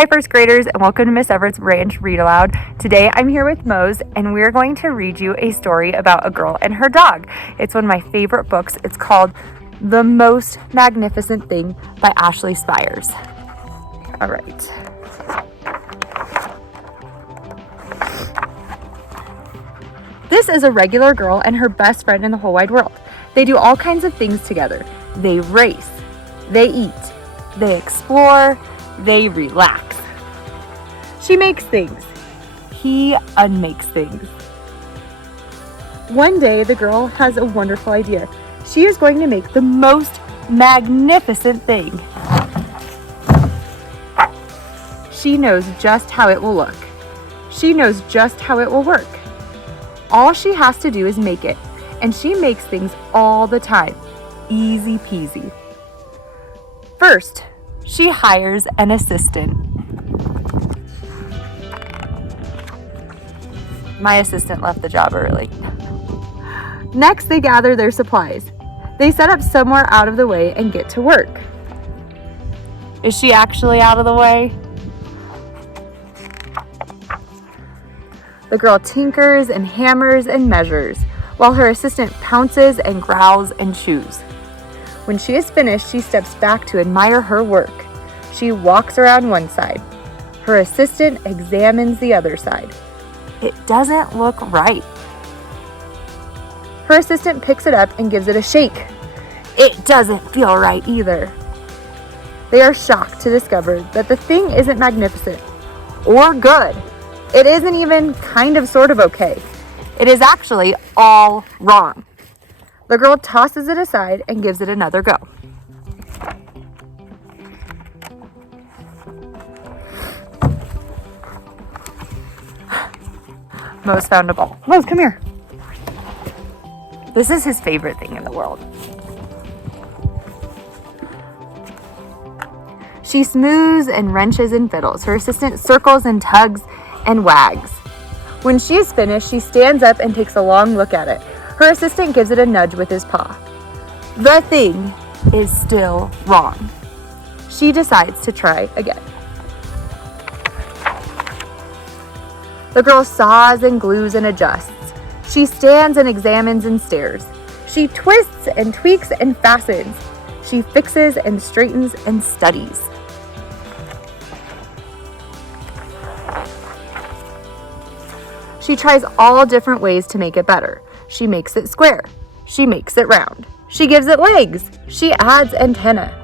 Hi first graders, and welcome to Miss Everett's Ranch Read Aloud. Today I'm here with Mose and we're going to read you a story about a girl and her dog. It's one of my favorite books. It's called The Most Magnificent Thing by Ashley Spires. All right. This is a regular girl and her best friend in the whole wide world. They do all kinds of things together. They race, they eat, they explore, they relax. She makes things. He unmakes things. One day, the girl has a wonderful idea. She is going to make the most magnificent thing. She knows just how it will look. She knows just how it will work. All she has to do is make it, and she makes things all the time. Easy peasy. First, she hires an assistant. My assistant left the job early. Next, they gather their supplies. They set up somewhere out of the way and get to work. Is she actually out of the way? The girl tinkers and hammers and measures, while her assistant pounces and growls and chews. When she is finished, she steps back to admire her work. She walks around one side. Her assistant examines the other side. It doesn't look right. Her assistant picks it up and gives it a shake. It doesn't feel right either. They are shocked to discover that the thing isn't magnificent or good. It isn't even kind of sort of okay. It is actually all wrong. The girl tosses it aside and gives it another go. Mose found a ball. Mose, come here. This is his favorite thing in the world. She smooths and wrenches and fiddles. Her assistant circles and tugs and wags. When she is finished, she stands up and takes a long look at it. Her assistant gives it a nudge with his paw. The thing is still wrong. She decides to try again. The girl saws and glues and adjusts. She stands and examines and stares. She twists and tweaks and fastens. She fixes and straightens and studies. She tries all different ways to make it better. She makes it square. She makes it round. She gives it legs. She adds antennae.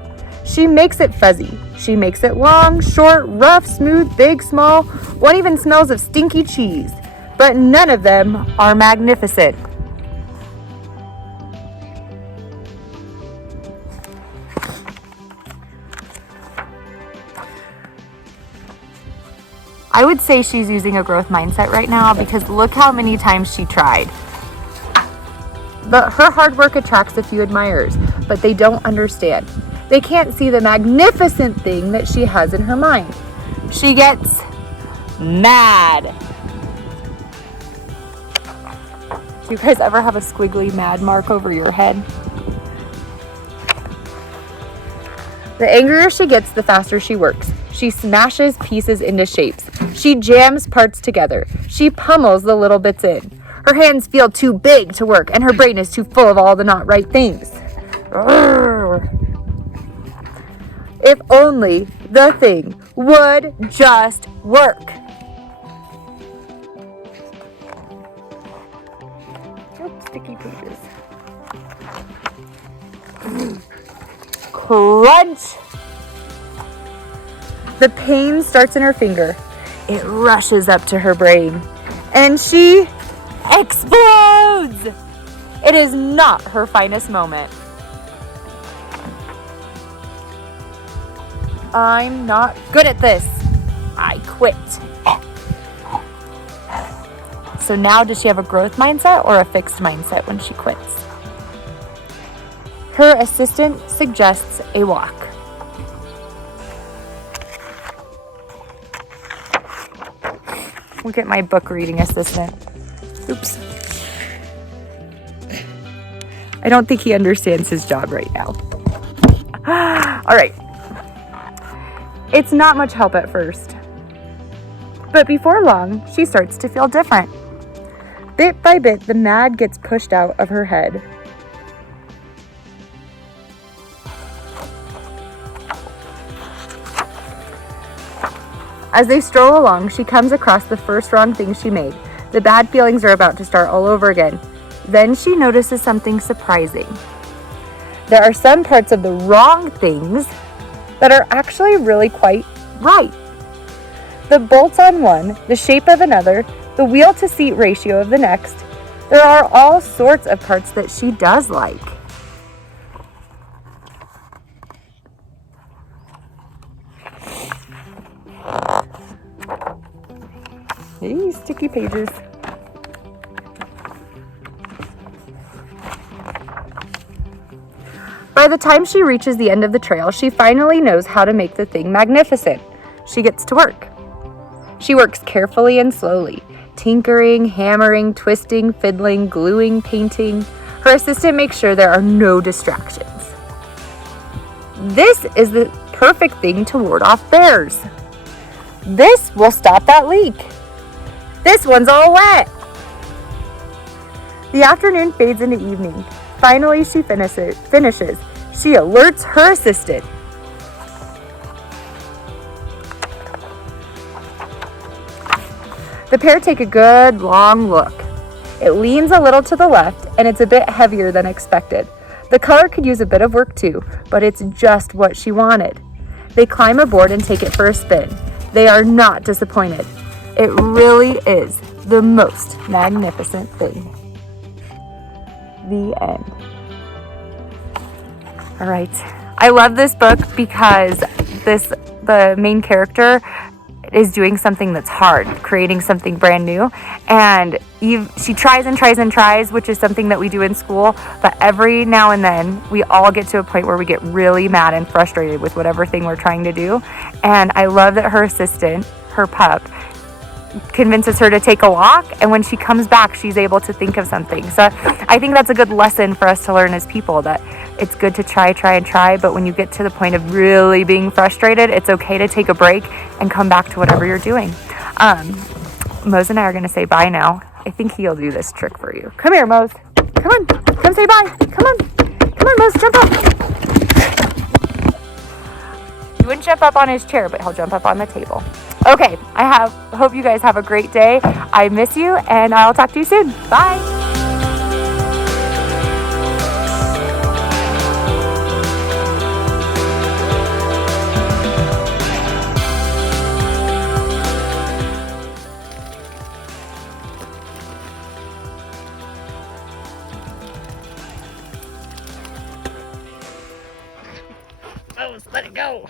She makes it fuzzy. She makes it long, short, rough, smooth, big, small. One even smells of stinky cheese. But none of them are magnificent. I would say she's using a growth mindset right now because look how many times she tried. But her hard work attracts a few admirers, but they don't understand. They can't see the magnificent thing that she has in her mind. She gets mad. Do you guys ever have a squiggly mad mark over your head? The angrier she gets, the faster she works. She smashes pieces into shapes. She jams parts together. She pummels the little bits in. Her hands feel too big to work, and her brain is too full of all the not right things. Urgh. If only the thing would just work. Oops, sticky pages. Crunch. The pain starts in her finger. It rushes up to her brain, and she explodes. It is not her finest moment. I'm not good at this. I quit. So now does she have a growth mindset or a fixed mindset when she quits? Her assistant suggests a walk. Look at my book reading assistant. Oops. I don't think he understands his job right now. All right. It's not much help at first. But before long, she starts to feel different. Bit by bit, the mad gets pushed out of her head. As they stroll along, she comes across the first wrong thing she made. The bad feelings are about to start all over again. Then she notices something surprising. There are some parts of the wrong things that are actually really quite right. The bolts on one, the shape of another, the wheel to seat ratio of the next. There are all sorts of parts that she does like. Hey, sticky pages. By the time she reaches the end of the trail, she finally knows how to make the thing magnificent. She gets to work. She works carefully and slowly, tinkering, hammering, twisting, fiddling, gluing, painting. Her assistant makes sure there are no distractions. This is the perfect thing to ward off bears. This will stop that leak. This one's all wet. The afternoon fades into evening. Finally, she finishes. She alerts her assistant. The pair take a good long look. It leans a little to the left, and it's a bit heavier than expected. The color could use a bit of work too, but it's just what she wanted. They climb aboard and take it for a spin. They are not disappointed. It really is the most magnificent thing. The end. All right. I love this book because the main character is doing something that's hard, creating something brand new. And she tries and tries and tries, which is something that we do in school. But every now and then, we all get to a point where we get really mad and frustrated with whatever thing we're trying to do. And I love that her assistant, her pup, convinces her to take a walk, and when she comes back, she's able to think of something. So I think that's a good lesson for us to learn as people, that it's good to try, but when you get to the point of really being frustrated, it's okay to take a break and come back to whatever you're doing. Mose and I are going to say bye now. I think he'll do this trick for you. Come here, Mose. Come on. Come say bye. Come on, Mose, jump up. He wouldn't jump up on his chair, but he'll jump up on the table. Okay, hope you guys have a great day. I miss you, and I'll talk to you soon. Bye. Oh, let it go.